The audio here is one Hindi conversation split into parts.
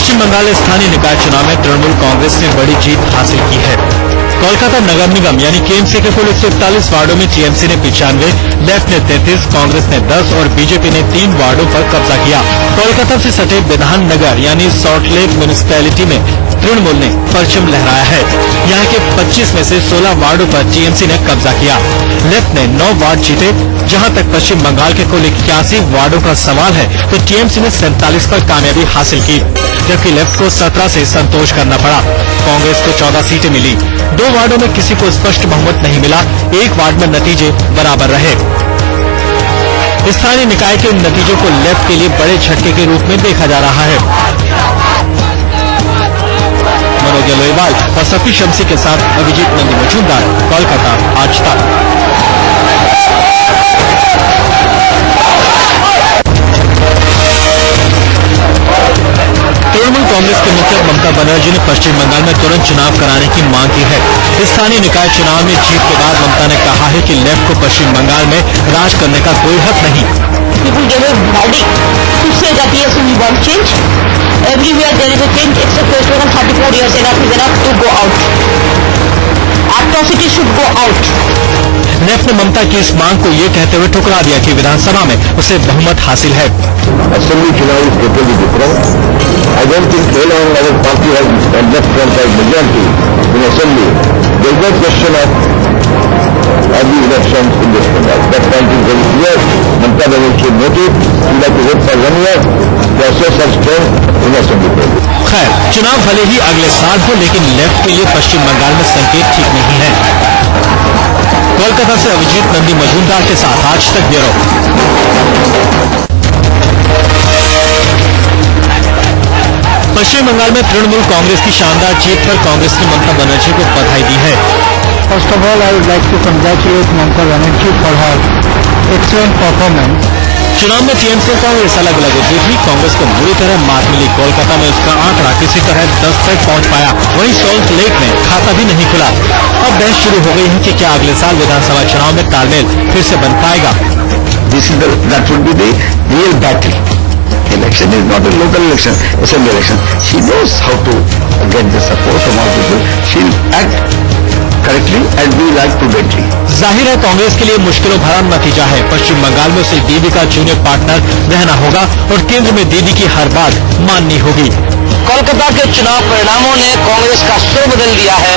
पश्चिम बंगाल स्थानीय निकाय चुनाव में तृणमूल कांग्रेस ने बड़ी जीत हासिल की है। कोलकाता नगर निगम यानी केएमसी के कुल 141 वार्डों में टीएमसी ने 95, लेफ्ट ने 33, कांग्रेस ने 10 और बीजेपी ने 3 वार्डों पर कब्जा किया। कोलकाता से सटे विधान नगर यानी सॉल्टलेक म्यूनिसिपैलिटी में तृणमूल ने परचम लहराया है। यहाँ के 25 में से 16 वार्डों पर टीएमसी ने कब्जा किया। लेफ्ट ने 9 वार्ड जीते। जहां तक पश्चिम बंगाल के कुल 81 वार्डों का सवाल है तो टीएमसी ने 47 पर कामयाबी हासिल की, जबकि लेफ्ट को 17 से संतोष करना पड़ा। कांग्रेस को 14 सीटें मिली। 2 वार्डों में किसी को स्पष्ट बहुमत नहीं मिला। 1 वार्ड में नतीजे बराबर रहे। स्थानीय निकाय के इन नतीजों को लेफ्ट के लिए बड़े झटके के रूप में देखा जा रहा है। मनोज लोईवाल और सफी शमसी के साथ अभिजीत नंदी मजूमदार, कोलकाता आज तक। तृणमूल कांग्रेस के मुखिया ममता बनर्जी ने पश्चिम बंगाल में तुरंत चुनाव कराने की मांग की है। स्थानीय निकाय चुनाव में जीत के बाद ममता ने कहा है कि लेफ्ट को पश्चिम बंगाल में राज करने का कोई हक नहीं। Everywhere there is a change except West Bengal 34 years enough is enough to go out. Atrocity should go out. Left ने ममता की इस मांग को ये कहते हुए ठुकरा दिया कि विधानसभा में उसे बहुमत हासिल है। असेंबली चुनाव is totally different. I don't think so long our party has enough qualified majority in assembly. There is no question of the elections in West Bengal. That point is very clear. Mamata Banerjee noted we like to vote for 1 year to assess our strength in assembly. खैर, चुनाव भले ही अगले साल हो, लेकिन लेफ्ट के लिए पश्चिम बंगाल में संकेत ठीक नहीं है। कोलकाता से अभिजीत नंदी मजूमदार के साथ आज तक ब्यूरो। पश्चिम बंगाल में तृणमूल कांग्रेस की शानदार जीत पर कांग्रेस ने ममता बनर्जी को बधाई दी है। First of all, I would like to congratulate Mamata Banerjee for her excellent performance. चुनाव में टीएमसी और कांग्रेस अलग अलग उतरी थी। कांग्रेस को बुरी तरह मात मिली। कोलकाता में उसका आंकड़ा किसी तरह 10 तक पहुंच पाया। वहीं सॉल्ट लेक में खाता भी नहीं खुला। अब बहस शुरू हो गई है कि क्या अगले साल विधानसभा चुनाव में तालमेल फिर से बन पाएगा। That would be the real battle. Election is not a local election, it's an election. She knows how to get the support from all people. She'll act correctly and be like prudently. जाहिर है कांग्रेस के लिए मुश्किलों भरा नतीजा है। पश्चिम बंगाल में उसे दीदी का जूनियर पार्टनर रहना होगा और केंद्र में दीदी की हर बात माननी होगी। कोलकाता के चुनाव परिणामों ने कांग्रेस का सुर बदल दिया है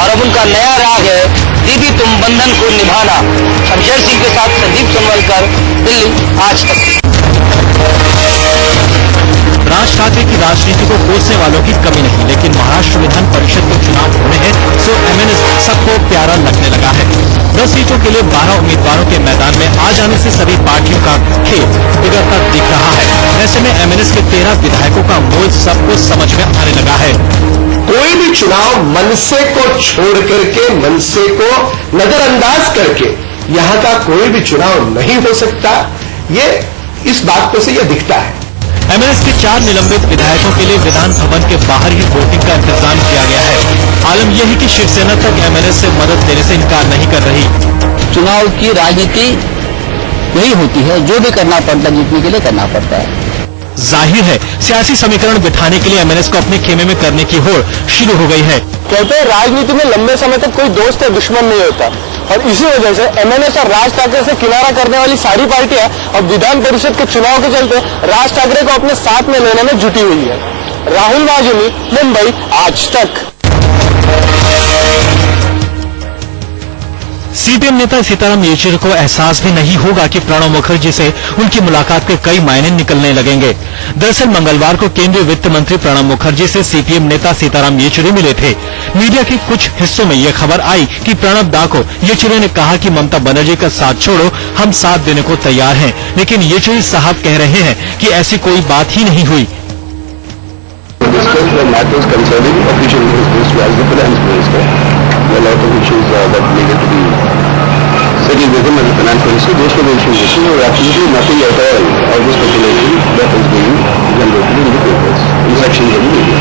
और अब उनका नया राग है दीदी तुम बंधन को निभाना। शमशेर सिंह के साथ संदीप सुनवलकर, दिल्ली आज तक। राज ठाकरे की राजनीति को कोसने वालों की कमी नहीं, लेकिन महाराष्ट्र विधान परिषद के चुनाव होने हैं सो एमएनएस सबको प्यारा लगने लगा है। 10 सीटों के लिए 12 उम्मीदवारों के मैदान में आ जाने से सभी पार्टियों का खेल बिगड़ता दिख रहा है। ऐसे में एमएनएस के 13 विधायकों का मोल सबको समझ में आने लगा है। कोई भी चुनाव मनसे को छोड़ करके, मनसे को नजरअंदाज करके यहाँ का कोई भी चुनाव नहीं हो सकता। ये इस बात पर से यह दिखता है। एमएनएस के 4 निलंबित विधायकों के लिए विधान भवन के बाहर ही वोटिंग का इंतजाम किया गया है। आलम यह है कि शिवसेना तक एमएनएस से मदद देने से इनकार नहीं कर रही। चुनाव की राजनीति यही होती है, जो भी करना पड़ता है जीतने के लिए करना पड़ता है। जाहिर है सियासी समीकरण बिठाने के लिए एमएनएस को अपने खेमे में करने की होड़ शुरू हो गई है। कहते हैं राजनीति में लंबे समय तक कोई दोस्त या दुश्मन नहीं होता और इसी वजह से एमएनएस और राज ठाकरे से किनारा करने वाली सारी पार्टियां अब विधान परिषद के चुनाव के चलते राज ठाकरे को अपने साथ में लेने में जुटी हुई है। राहुल महाजनी, मुंबई आज तक। सीपीएम नेता सीताराम येचुरी को एहसास भी नहीं होगा कि प्रणब मुखर्जी से उनकी मुलाकात के कई मायने निकलने लगेंगे। दरअसल मंगलवार को केंद्रीय वित्त मंत्री प्रणब मुखर्जी से सीपीएम नेता सीताराम येचुरी मिले थे। मीडिया के कुछ हिस्सों में यह खबर आई कि प्रणब दा को येचुरी ने कहा कि ममता बनर्जी का साथ छोड़ो, हम साथ देने को तैयार हैं। लेकिन येचुरी साहब कह रहे हैं कि ऐसी कोई बात ही नहीं हुई। A lot of issues that needed to be settled with him as a finance minister. Those were the issues. So absolutely nothing at all of the speculation that is being generated in the papers, in sections of the media.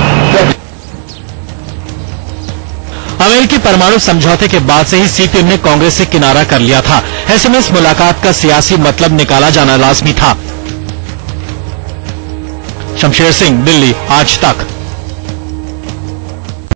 अमेरिकी परमाणु समझौते के बाद से ही सीपीएम ने कांग्रेस से किनारा कर लिया था। ऐसे में इस मुलाकात का सियासी मतलब निकाला जाना लाजमी था। शमशेर सिंह, दिल्ली, आज तक।